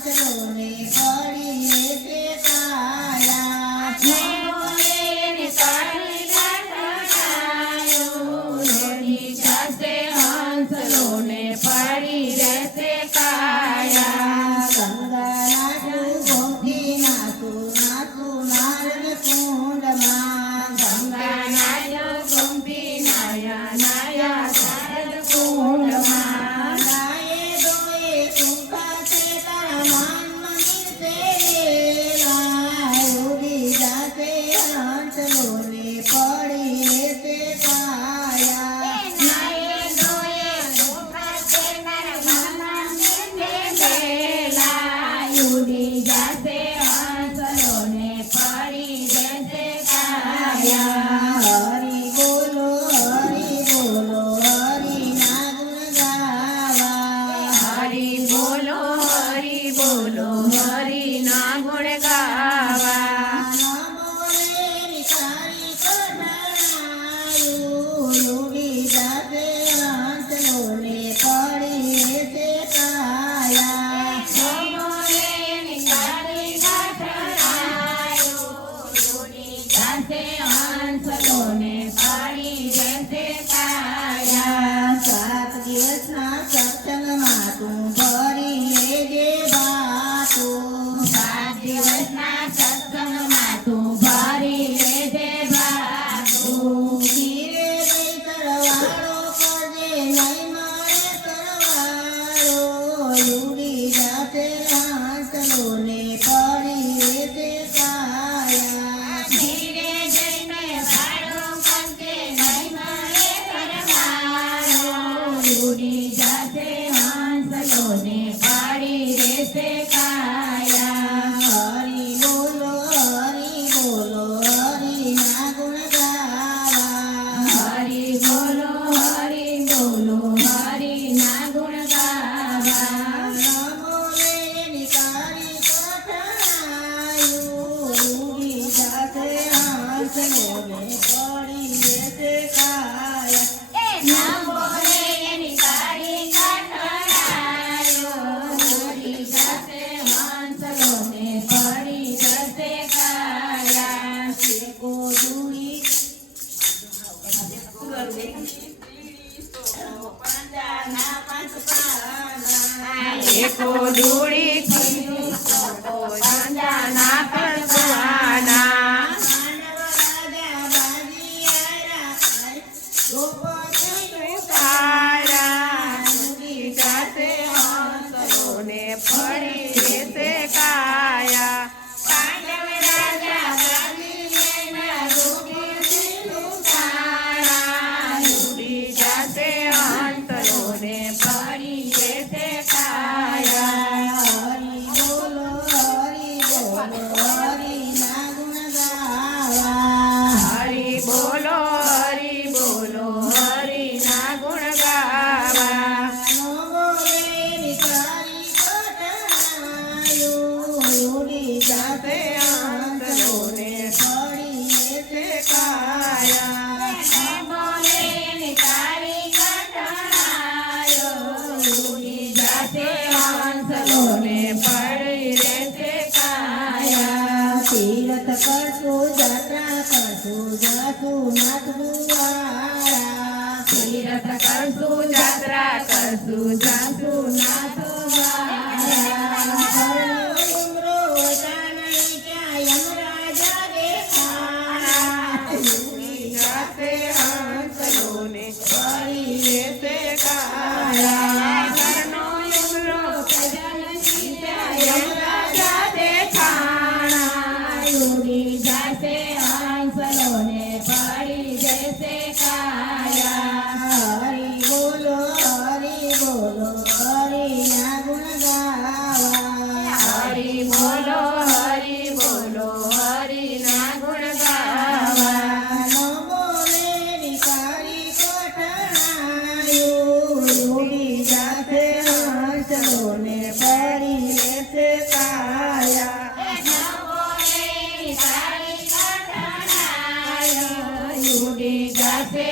હાંસલોને પડી રહેશે કાયા બોલે કાળી ગાંઠણાયો લોઢી જાશે હાંસલોને પડી રહેશે કાયા ગંગા નાચું ગોમતી નાચું નાચું નારદ કુંડમાં ગંગા નાયો ગોમતી નાયા નાયા શારદ કુંડમાં ગાયે દોયે કુંકા છે તારા માન મંદિર તેરેલા ઉડી જાશે હાંસલોને પડી રહેશે કાયા નાયે દોયે ગોખા છે તારા મામા મેલા ઉડી જાશે હાંસલોને પડી રહેશે કાયા હરિ બોલો હરિ બોલો હરિ ના ગુણ ગાવા હરિ બોલો હરિ ના ગુણ ગાવા નમો રે નિકારી કઠણાયું લૂડી જાતે હાંસલોને પડી રહેશે કાયા બોલે નિકાળી ગાંઠણાયો લોઢી જાશે હાંસલોને પડી રહેશે કાયા સાત દિવસના સત્સંગમાં તું ભરી લેજે વાતું 7 દિવસના સત્સંગમાં તું ભરી લેજે ભાતું ધીરે જઈ સરવાળો કરજે નહીં મારે સરવાળો ઉડી જાતે હાંસલોને પડી રહેશે કાયા ધીરે જઈને વાળો કરજે નહીં મળે કરવાળો ઉડી જાશે હાંસલોને પડી રહેશે કાયા હરિ બોલો હરિ ના ગુણ ગાવા હરિ બોલો હરિ ના ગુણ ગાવા નમો રે નિકારી કઠણાયું ઉડી જાતે હાંસલોને પડી રહેશે કાયા ના બોલે એની કાળી કાઠણાયો લોઢી જાશે હાંસલોને પડી જશે કાયા એકો દૂડી પાંદાના પાંચ પાના એકો દૂડી ચાંદાના પડવાના માનવ રાજા બાજી આયા ગોપતિ તારા ઉડી જાશે હાંસલોને પડી રહેશે કાયા પાંડવ રાજા બાજીના ગોપીનું તારા ઉડી જાશે હાંસલોને પડી રહેશે કાયા હરિ બોલો હરિ ના ગુણ ગાવા હરિ બોલો હરિ ના ગુણ ગાવા નમો રે નિકારી કઠણાયું ઉડી જાતે હાંસલોને પડી રહેશે કાયા બોલે નિકાળી કાઠણાયો ઉડી જાશે હાંસલોને પડી રહેશે કાયા તીરથ કરશું જાત્રા કરશું જાશું નાથ દ્વારા તીરથ કરશું જાત્રા કરશું જાશું નાથ જાતે હાંસલોને પડી રહેશે કાયા ઘરનો ઉમરો સજન રાજા દેખાણા ઉડી જાશે હાંસલોને પડી જશે કાયા હરિ બોલો હરિ ના ગુણ ગાવા હરિ બોલો હરિ ના ગુણ ગાવા નમો રે નિકારી કઠણાયું ઉડી જાતે હાંસલોને પડી રહેશે કાયા નવો રે તારી કાઠણાયો ઉડી જાશે